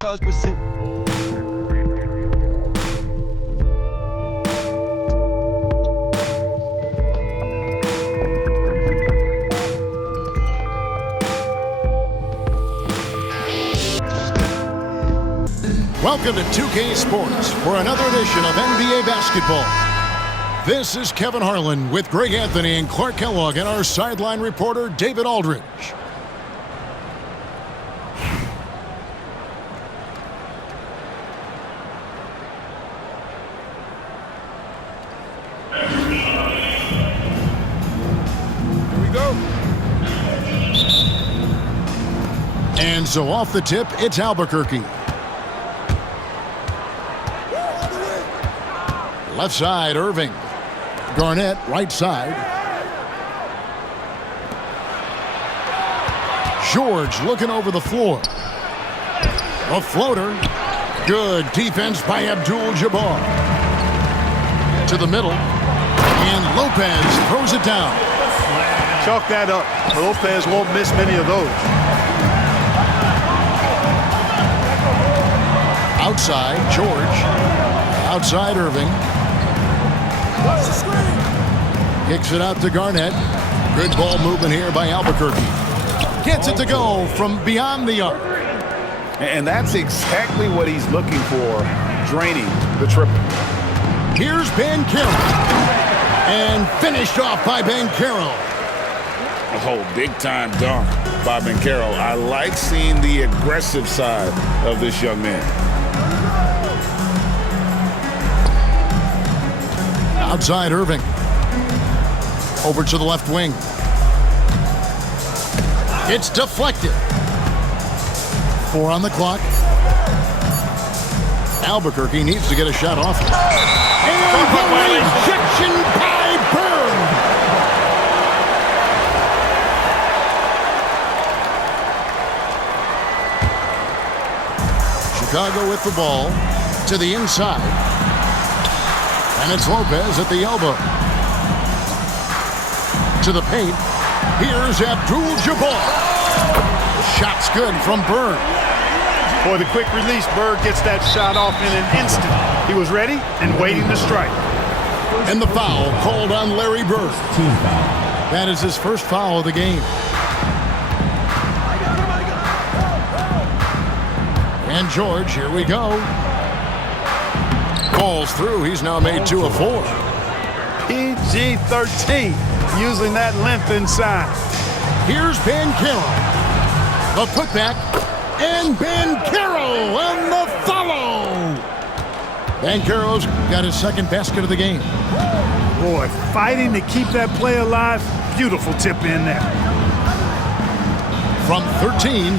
100%. Welcome to 2K Sports for another edition of NBA basketball. This is Kevin Harlan with Greg Anthony and Clark Kellogg and our sideline reporter David Aldridge. Here we go. And so off the tip, it's Albuquerque. Left side, Irving. Garnett, right side. George looking over the floor. A floater. Good defense by Abdul-Jabbar. To the middle. And Lopez throws it down. Chalk that up. Lopez won't miss many of those. Outside, George. Outside, Irving. Kicks it out to Garnett. Good ball movement here by Albuquerque. Gets it to go from beyond the arc. And that's exactly what he's looking for, draining the triple. Here's Banchero. And finished off by Banchero. Oh, big-time dunk by Banchero. I like seeing the aggressive side of this young man. Outside Irving. Over to the left wing. It's deflected. 4 on the clock. Albuquerque needs to get a shot off. And the rejection by Bird. Chicago with the ball to the inside. And it's Lopez at the elbow. To the paint. Here's Abdul-Jabbar. Shot's good from Bird. Boy, the quick release, Bird gets that shot off in an instant. He was ready and waiting to strike. And the foul called on Larry Bird. That is his first foul of the game. And George, here we go. Falls through. He's now made 2 of 4. PG-13, using that length inside. Here's Banchero. The putback. And Banchero on the follow. Banchero's got his second basket of the game. Boy, fighting to keep that play alive. Beautiful tip in there. From 13.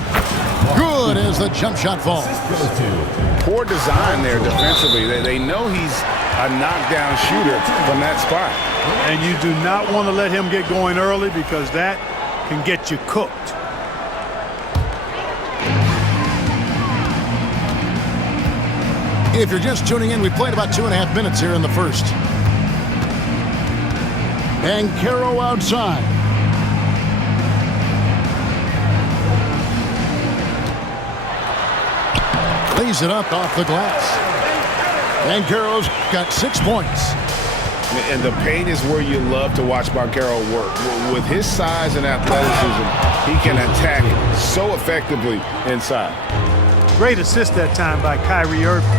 Good as the jump shot falls. Poor design there defensively. They know he's a knockdown shooter from that spot. And you do not want to let him get going early because that can get you cooked. If you're just tuning in, we played about 2.5 minutes here in the first. Banchero outside. Lays it up off the glass. Banchero's got 6 points. And the paint is where you love to watch Banchero work. With his size and athleticism, he can attack so effectively inside. Great assist that time by Kyrie Irving.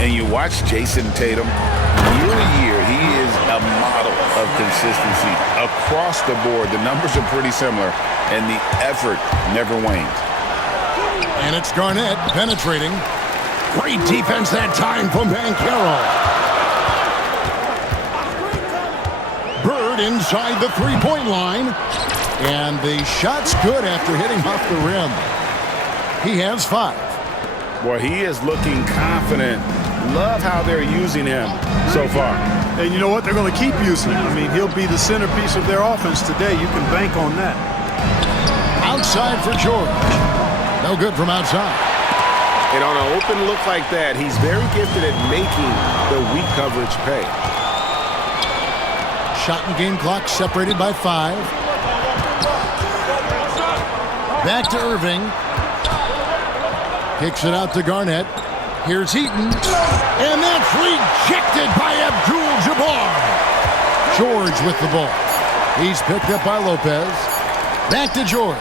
And you watch Jason Tatum, year to year, he is a model of consistency across the board. The numbers are pretty similar, and the effort never wanes. And it's Garnett penetrating. Great defense that time from Banchero. Bird inside the three-point line. And the shot's good after hitting off the rim. He has 5. Boy, he is looking confident. Love how they're using him so far. And you know what? They're going to keep using him. I mean, he'll be the centerpiece of their offense today. You can bank on that. Outside for George. No good from outside. And on an open look like that, he's very gifted at making the weak coverage pay. Shot and game clock separated by 5. Back to Irving. Kicks it out to Garnett. Here's Heaton. And that's rejected by Abdul-Jabbar. George with the ball. He's picked up by Lopez. Back to George.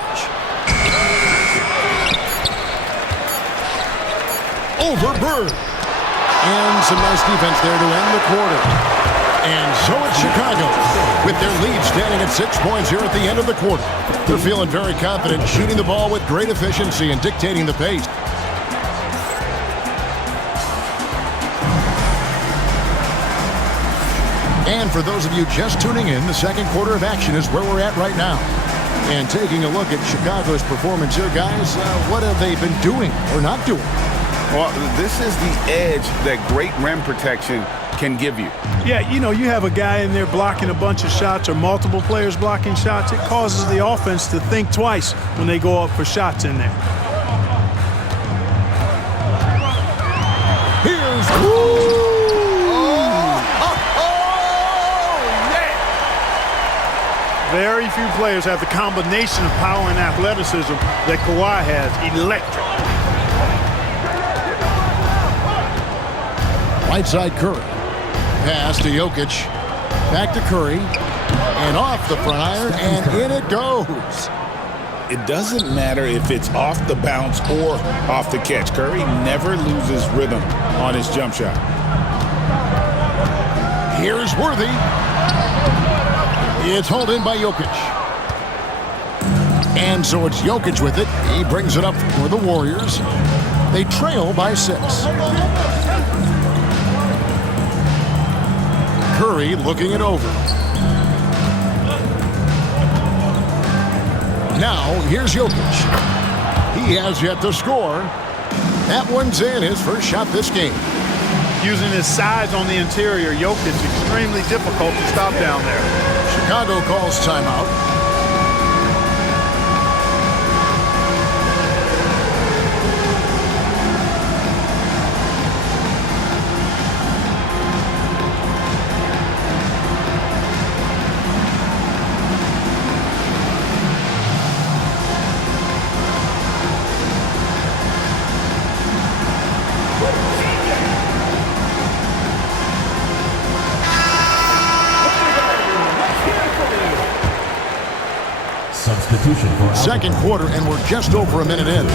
Over Bird. And some nice defense there to end the quarter. And so it's Chicago with their lead standing at 6 points here at the end of the quarter. They're feeling very confident, shooting the ball with great efficiency and dictating the pace. And for those of you just tuning in, the second quarter of action is where we're at right now. And taking a look at Chicago's performance here, guys, what have they been doing or not doing? Well, this is the edge that great rim protection can give you. Yeah, you know, you have a guy in there blocking a bunch of shots or multiple players blocking shots. It causes the offense to think twice when they go up for shots in there. Here's Very few players have the combination of power and athleticism that Kawhi has. Electric. right side Curry. Pass to Jokic. Back to Curry. And off the front iron, and in it goes. It doesn't matter if it's off the bounce or off the catch. Curry never loses rhythm on his jump shot. Here's Worthy. It's hauled in by Jokic. And so it's Jokic with it. He brings it up for the Warriors. They trail by 6. Curry looking it over. Now, here's Jokic. He has yet to score. That one's in, his first shot this game. Using his size on the interior, Jokic extremely difficult to stop down there. Chicago calls timeout. Second quarter, and we're just over a minute in.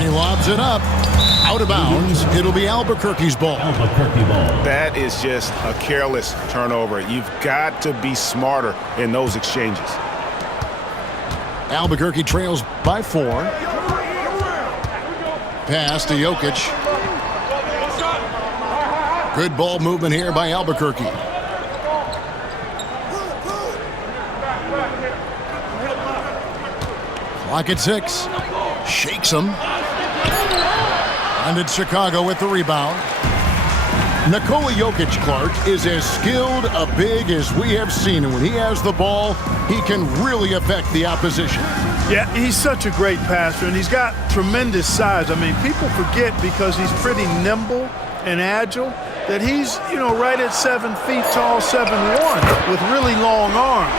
He lobs it up. Out of bounds. It'll be Albuquerque's ball. That is just a careless turnover. You've got to be smarter in those exchanges. Albuquerque trails by 4. Pass to Jokic. Good ball movement here by Albuquerque. Clock at 6. Shakes him. And it's Chicago with the rebound. Nikola Jokic, Clark, is as skilled a big as we have seen. And when he has the ball, he can really affect the opposition. Yeah, he's such a great passer, and he's got tremendous size. I mean, people forget because he's pretty nimble and agile that he's, right at 7 feet tall, 7'1", with really long arms.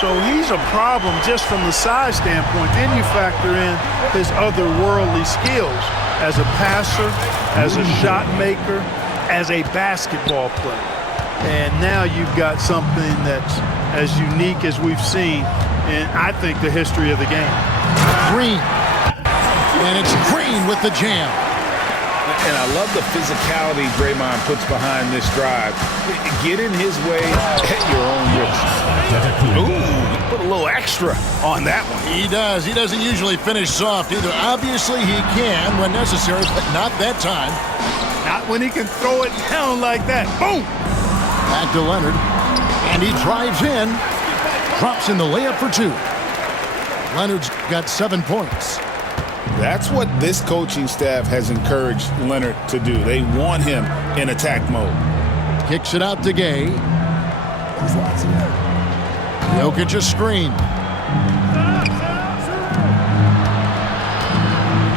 So he's a problem just from the size standpoint. Then you factor in his otherworldly skills as a passer, as a shot maker, as a basketball player. And now you've got something that's as unique as we've seen in, I think, the history of the game. Green. And it's Green with the jam. And I love the physicality Draymond puts behind this drive. Get in his way at your own risk. Ooh, put a little extra on that one. He does. He doesn't usually finish soft either. Obviously, he can when necessary, but not that time. Not when he can throw it down like that. Boom! Back to Leonard. And he drives in. Drops in the layup for 2. Leonard's got 7 points. That's what this coaching staff has encouraged Leonard to do. They want him in attack mode. Kicks it out to Gay. Jokic a screen.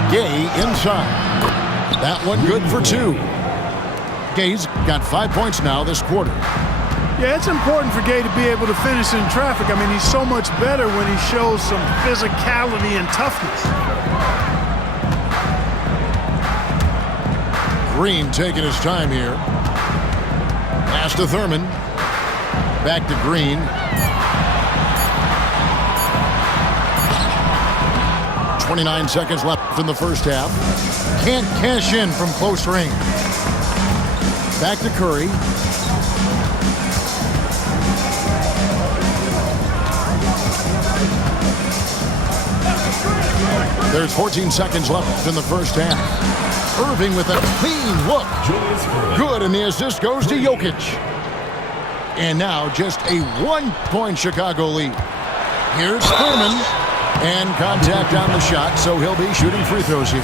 Gay inside. That one good for 2. Gay's got 5 points now this quarter. Yeah, it's important for Gay to be able to finish in traffic. I mean, he's so much better when he shows some physicality and toughness. Green taking his time here. Pass to Thurman. Back to Green. 29 seconds left in the first half. Can't cash in from close range. Back to Curry. There's 14 seconds left in the first half. Irving with a clean look. Good, and the assist goes to Jokic. And now just a 1-point Chicago lead. Here's Thurman. And contact on the shot, so he'll be shooting free throws here.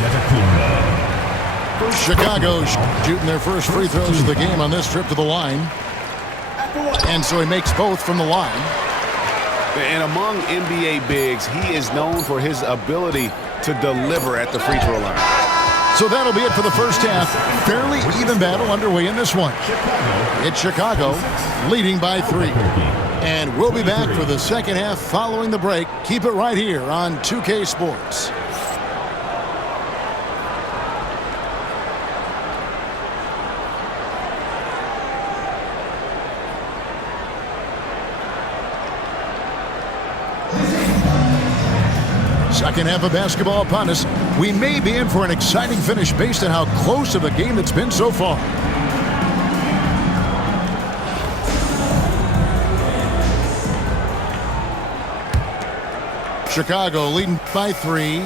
Chicago shooting their first free throws of the game on this trip to the line. And so he makes both from the line. And among NBA bigs, he is known for his ability to deliver at the free throw line. So that'll be it for the first half. Fairly even battle underway in this one. It's Chicago leading by 3. And we'll be back for the second half following the break. Keep it right here on 2K Sports. Second half of basketball upon us. We may be in for an exciting finish based on how close of a game it's been so far. Chicago leading by 3.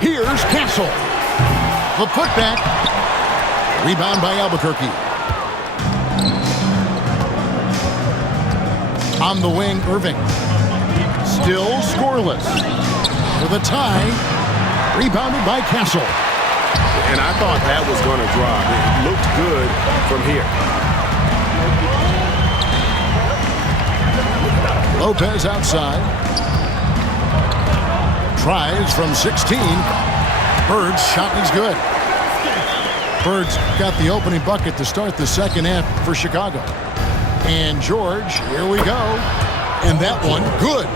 Here's Castle. The putback. Rebound by Albuquerque. On the wing, Irving. Still scoreless. For the tie. Rebounded by Castle. And I thought that was going to drop. It looked good from here. Lopez outside. Tries from 16. Bird's shot is good. Bird's got the opening bucket to start the second half for Chicago. And George, here we go. And that one, good.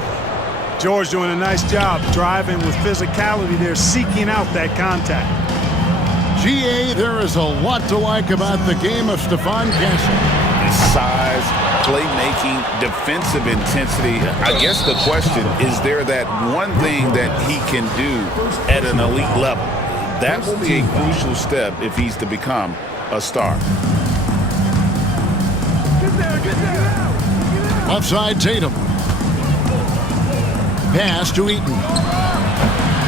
George doing a nice job driving with physicality there, seeking out that contact. G.A., there is a lot to like about the game of Stephon Castle. Size, playmaking, defensive intensity. I guess the question, is there that one thing that he can do at an elite level? That will be a crucial step if he's to become a star. Left side, Tatum. Pass to Eaton.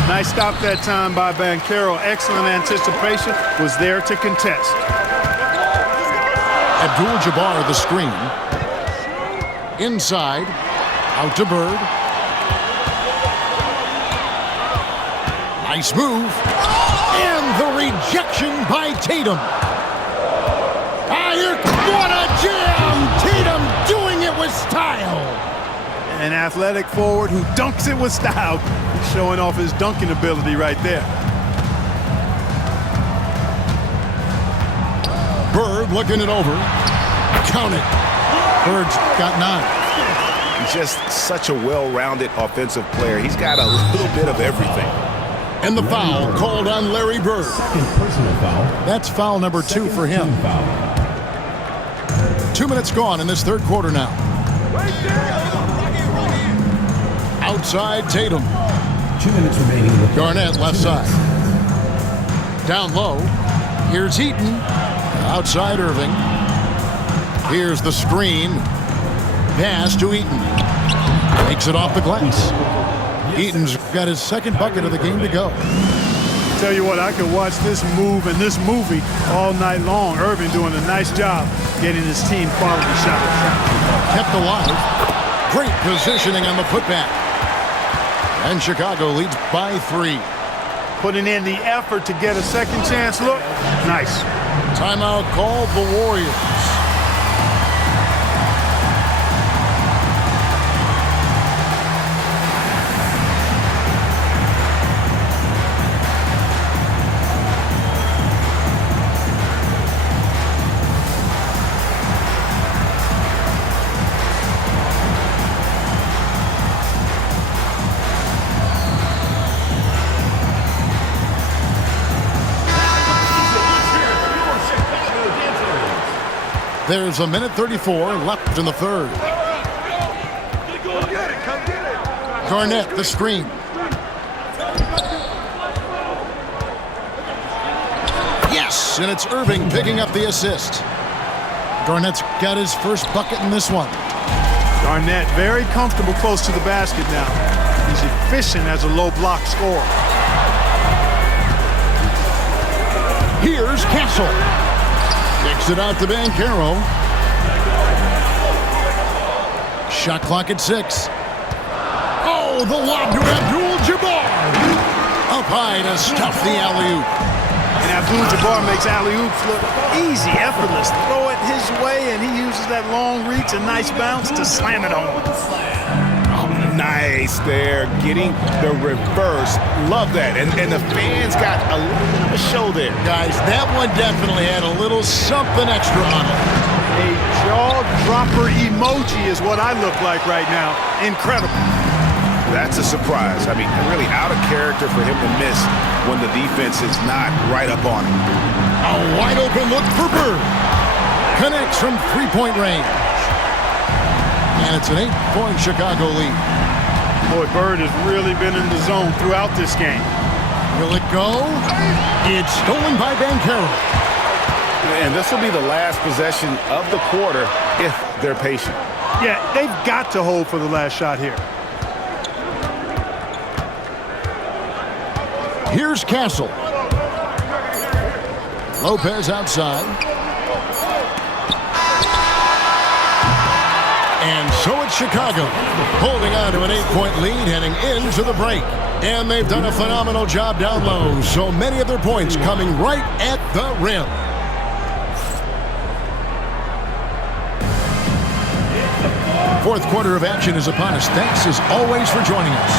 Nice stop that time by Banchero. Excellent anticipation. Was there to contest. Abdul-Jabbar the screen. Inside. Out to Bird. Nice move. And the rejection by Tatum. What a jam! Tatum doing it with style. An athletic forward who dunks it with style. Showing off his dunking ability right there. Bird looking it over. Count it. Bird's got 9. He's just such a well-rounded offensive player. He's got a little bit of everything. And the foul called on Larry Bird. Second personal foul. That's foul number 2 for him. Foul. 2 minutes gone in this third quarter now. Outside Tatum. 2 minutes remaining in the third. Garnett left side. Down low. Here's Eaton. Outside Irving. Here's the screen. Pass to Eaton. Makes it off the glass. Eaton's got his second bucket of the game to go. Tell you what, I could watch this move and this movie all night long. Irving doing a nice job getting his team quality shots. Kept alive. Great positioning on the putback. And Chicago leads by 3. Putting in the effort to get a second chance look. Nice. Timeout called the Warriors. There's a minute 34 left in the third. Garnett, the screen. Yes, and it's Irving picking up the assist. Garnett's got his first bucket in this one. Garnett very comfortable close to the basket now. He's efficient as a low block scorer. Here's Castle. Kicks it out to Banchero. Shot clock at 6. Oh, the lob to Abdul-Jabbar. Up high to stuff the alley-oop. And Abdul-Jabbar makes alley-oops look easy, effortless. Throw it his way, and he uses that long reach and nice bounce to slam it home. Nice there, getting the reverse. Love that. And the fans got a little bit of a show there. Guys, that one definitely had a little something extra on it. A jaw-dropper emoji is what I look like right now. Incredible. That's a surprise. I mean, really out of character for him to miss when the defense is not right up on him. A wide open look for Bird. Connects from three-point range. And it's an 8-point Chicago lead. Boy, Bird has really been in the zone throughout this game. Will it go? It's stolen by Banchero. And this will be the last possession of the quarter if they're patient. Yeah, they've got to hold for the last shot here. Here's Castle. Lopez outside. And so it's Chicago, holding on to an 8-point lead heading into the break. And they've done a phenomenal job down low, so many of their points coming right at the rim. Fourth quarter of action is upon us. Thanks as always for joining us.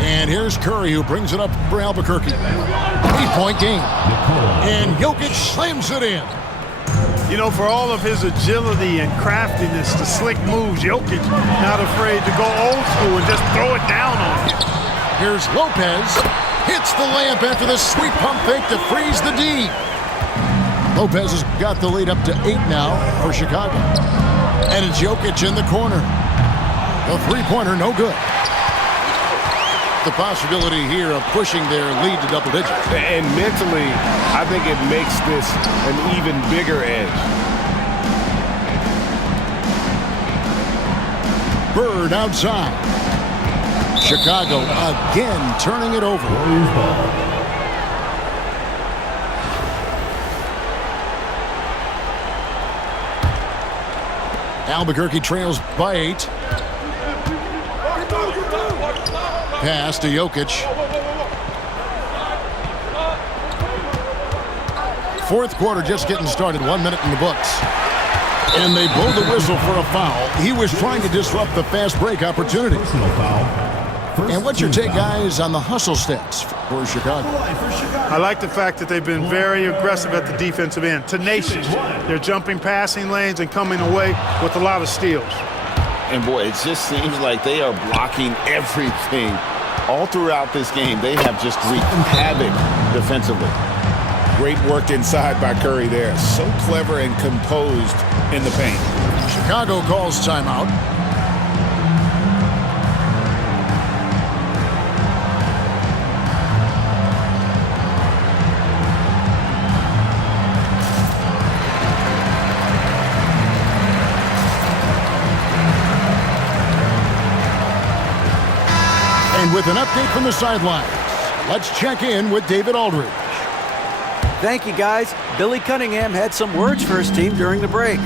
And here's Curry, who brings it up for Albuquerque. 8-point game. And Jokic slams it in. You know, for all of his agility and craftiness, the slick moves, Jokic not afraid to go old school and just throw it down on him. Here's Lopez. Hits the layup after the sweet pump fake to freeze the D. Lopez has got the lead up to 8 now for Chicago. And it's Jokic in the corner. The three-pointer, no good. The possibility here of pushing their lead to double digits. And mentally, I think it makes this an even bigger edge. Bird outside. Chicago again turning it over. Albuquerque trails by 8. Pass to Jokic. Fourth quarter just getting started. 1 minute in the books. And they blow the whistle for a foul. He was trying to disrupt the fast break opportunity. And what's your take, guys, on the hustle stats for Chicago? I like the fact that they've been very aggressive at the defensive end. Tenacious. They're jumping passing lanes and coming away with a lot of steals. And boy, it just seems like they are blocking everything. All throughout this game, they have just wreaked havoc defensively. Great work inside by Curry there. So clever and composed in the paint. Chicago calls timeout. And with an update from the sidelines, let's check in with David Aldridge. Thank you, guys. Billy Cunningham had some words for his team during the break.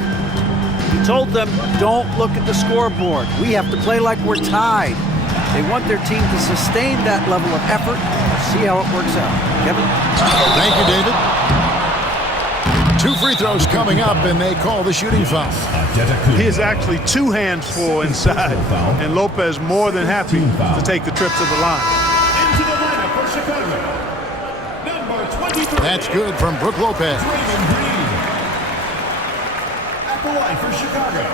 He told them, don't look at the scoreboard. We have to play like we're tied. They want their team to sustain that level of effort. See how it works out. Kevin? Thank you, David. 2 free throws coming up, and they call the shooting foul. He is actually 2 hands full inside, and Lopez more than happy to take the trip to the line. Into the lineup for Chicago, number 23. That's good from Brook Lopez. At the line for Chicago,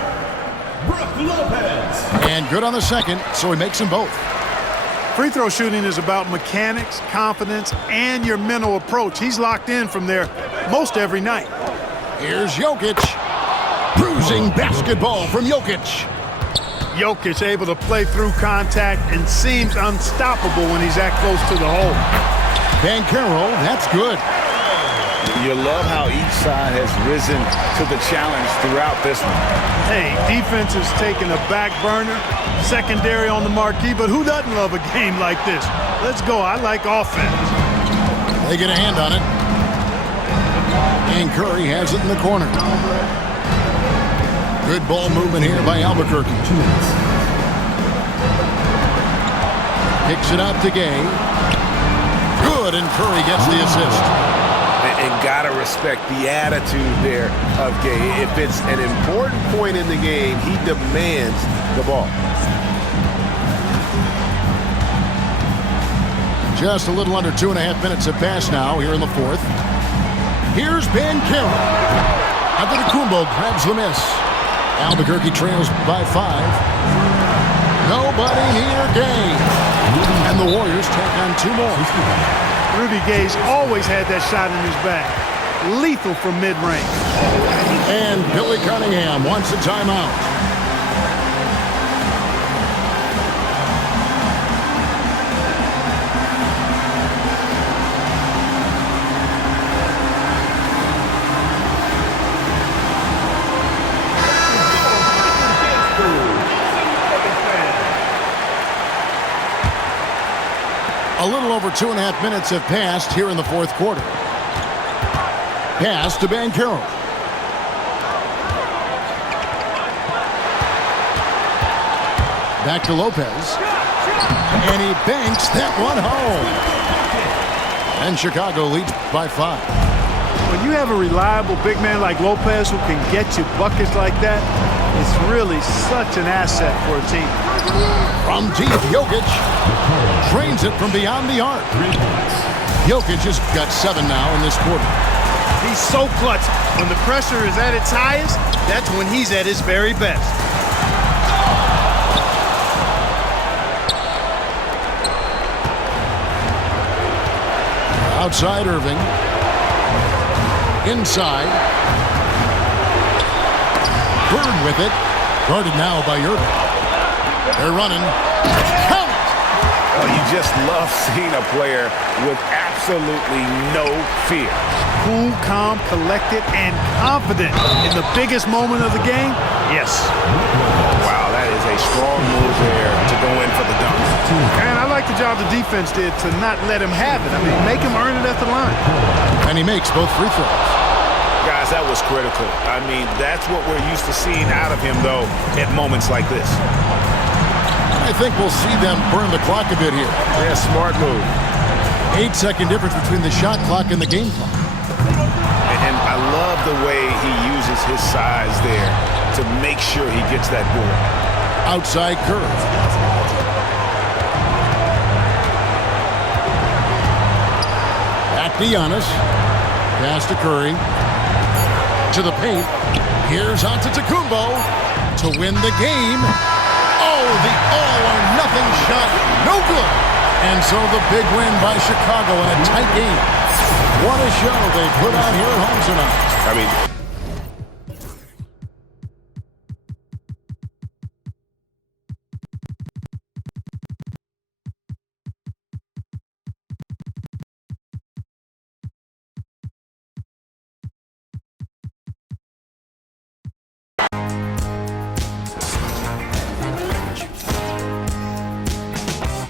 And good on the second, so he makes them both. Free throw shooting is about mechanics, confidence, and your mental approach. He's locked in from there most every night. Here's Jokic. Bruising basketball from Jokic. Jokic able to play through contact and seems unstoppable when he's that close to the hole. Banchero, that's good. You love how each side has risen to the challenge throughout this one. Hey, defense is taking a back burner, secondary on the marquee, but who doesn't love a game like this? Let's go. I like offense. They get a hand on it. And Curry has it in the corner. Good ball movement here by Albuquerque. Picks it out to Gay. Good, and Curry gets the assist. And gotta respect the attitude there of Gay. If it's an important point in the game, he demands the ball. Just a little under 2.5 minutes have passed now here in the fourth. Here's Banchero. Antetokounmpo grabs the miss. Albuquerque trails by 5. Nobody near Gay. And the Warriors take on 2 more. Rudy Gay's always had that shot in his bag. Lethal from mid-range. And Billy Cunningham wants a timeout. A little over 2.5 minutes have passed here in the fourth quarter. Pass to Banchero. Back to Lopez. And he banks that one home. And Chicago leads by 5. When you have a reliable big man like Lopez who can get you buckets like that, it's really such an asset for a team. From deep, Jokic drains it from beyond the arc. Jokic has got 7 now in this quarter. He's so clutch. When the pressure is at its highest, that's when he's at his very best. Outside Irving. Inside. Bird with it. Guarded now by Irving. They're running. Count it! Oh, you just love seeing a player with absolutely no fear. Cool, calm, collected, and confident in the biggest moment of the game? Yes. Wow, that is a strong move there to go in for the dunk. And I like the job the defense did to not let him have it. I mean, make him earn it at the line. And he makes both free throws. Guys, that was critical. I mean, that's what we're used to seeing out of him, though, at moments like this. I think we'll see them burn the clock a bit here. Yeah, smart move. 8-second difference between the shot clock and the game clock. And I love the way he uses his size there to make sure he gets that board. Outside curve. Back to Giannis. Pass to Curry. To the paint. Here's Antetokounmpo to win the game. Oh, the all-or-nothing shot. No good. And so the big win by Chicago in a tight game. What a show they put on here at home tonight. I mean,